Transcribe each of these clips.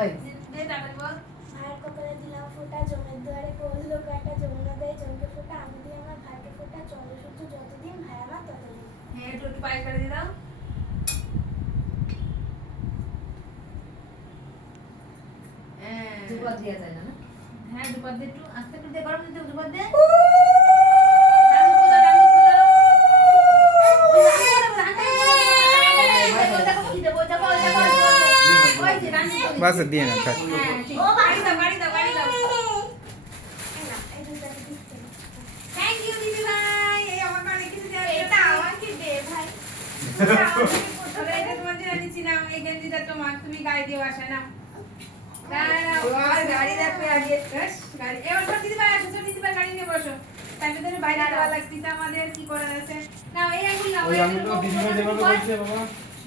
ওই দে টাকা দিব। ভাইয়ের কপালে দিলাম ফোঁটা, জমের দুয়ারে পড়লো কাঁটা, যমুনা দেয় জমকে ফোঁটা, আমি দিই আমার ভাইকে ফোঁটা, চন্দ্র সূর্য যতদিন ভাই আমার ততদিন। হ্যাঁ একটু একটু পায়েস করে দিয়ে দাও। দুবার দেওয়া যায় না না? হ্যাঁ দুপাত দিয়ে একটু আস্তে একটু দিয়ে গরম দিতে দুপাত দিয়ে। বাস দিয়ে না থাক। ও বাড়ি দাও বাড়ি দাও বাড়ি দাও। এই না, এই দুটাকে দিতে হবে। থ্যাংক ইউ দিদি ভাই। এই আমার অনেক কিছু দেওয়ার জন্য। এটা আমাকে দে ভাই। তাহলে এটা তোমার জন্য দিচ্ছিলাম। এই গেঞ্জিটা তোমার, তুমি গায়ে দিয়ে আসা না। দাঁড়াও, আর গাড়ি দেখো আগে। গাড়ি এবার সব দিদি ভাই আসো, সব দিদি ভাই গাড়ি নিয়ে বসো। তার ভিতরে বাইরে দেওয়া লাগতেছে আমাদের, কি করার আছে। নাও এই আঙুল নাও। ওই আঙুলটা দিদি ভাই যেভাবে বলছে বাবা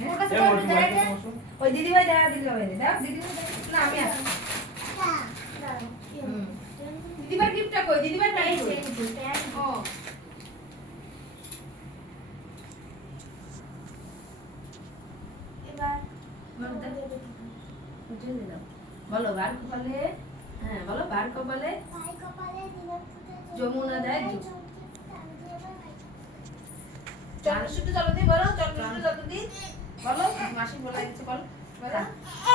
ওর কাছে এ বলো, মোটু দাঁড়াও। ভাইকে বসো। ওই দিদি ভাই দাঁড়া, দিদি ভাই দাও, দিদি ভাই না আমি আসি। দাঁড়াও, কি হুম। হলো? দিদি ভাই গিফটটা কই? দিদি ভাই এই প্যান্ট যে, কই? এই যে, প্যান্ট। ও এবার বলো তো। দিয়ে দেখি। উঠে দাও। বলো বার কপালে, হ্যাঁ বলো বার কপালে ভাই কপালে দিলাম ফোঁটা, যমুনা দেয় জমকে ফোঁটা, আমি দিই আমার ভাইকে ফোঁটা। চন্দ্রসূর্য যতদিন বলো, চন্দ্রসূর্য যতদিন বলো, মাসি বলে দিচ্ছে বলো, বলো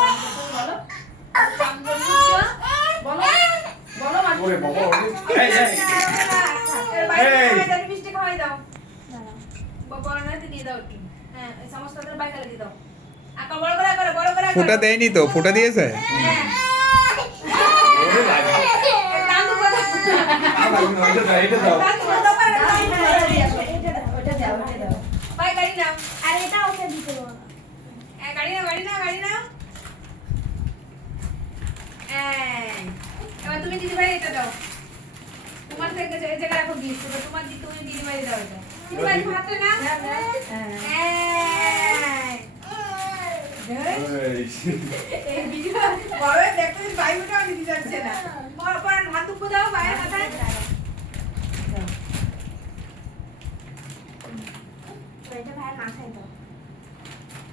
চন্দ্রসূর্য বলো, চন্দ্রসূর্য বলো, বলো মাসি। ওরে বাবা এই এই এর বাইরে এই। খাওয়াই দাও, মিষ্টি খাওয়াই দাও। দাঁড়াও। বড় নাতে দিয়ে দাও একটু। হ্যাঁ এই সমস্তদের বাইরে দিয়ে দাও। আকা বড় করে করো, বড় করে করো। ফোঁটা দেয়নি তো, ফোঁটা দিয়েছে? হ্যাঁ ওরে লাগে দাদু কথা। আবার ওইটা দাও এটা দাও দাদু কথা পারে না। ওটা দাও, ওটা দাও। ভাই গাড়ি নাও। আর এটা ওকে দিতে বলো। গাড়ি নাও, গাড়ি নাও, গাড়ি নাও। এবার তুমি দিদি ভাই এটা দাও। তোমার থেকে এই জায়গায় রাখো গিফট। এবার তোমার তুমি দিদি ভাই দাও এটা। দিদি ভাই হাতে নাও। এই ভিডিও বড় দেখতে ভাই মোটা দিতে যাচ্ছে না। বড় পর হাত উপরে দাও ভাইয়ের মাথায়। এটা ভাইয়ের মাথায় দাও।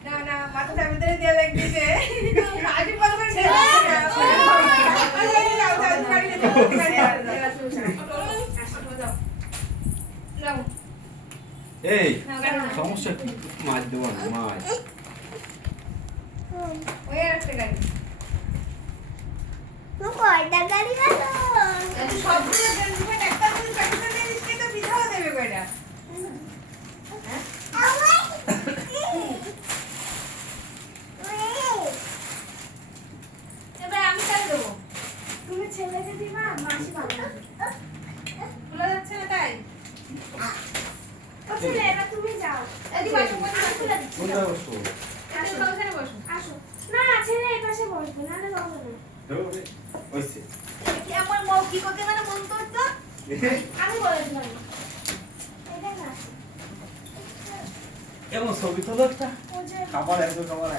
না না মাথাটা ভিতরে দিয়ে লাগতেছে। আগে বল করে দে। যাও যাও গাড়ি নিয়ে যাও। গাড়ি যাও। যাও। এই নাও গাড়ি নাও। সমস্যা কি মাছ দেবো না মাছ ওই একটা গাড়ি। কয়টা গাড়ি গেল? তুই সবগুলো গেঞ্জি একটা করে প্যাকেটে দিয়ে দিচ্ছি তো বিধাও দেবে কয়টা। এবার আমি কাল দেবো। তুমি ছেলেকে দিবা, মাসি বাবা। খোলা যাচ্ছে না তাই। ও ছেলে, এবার তুমি যাও। এদিকে আসো, খুলে দিচ্ছি, কোনটা যাও। বসো আসো ওখানে বসো। আসো। না, ছেলে এই পাশে বসবে, নাহলে বসবে না। ধরে ওইছে কি আমার মৌ কি করতে মানে মন করতো? আমি বলে দিলাম। এটা না। কেমন ছবি তোলো একটা ও যে খাবার একদম খাবার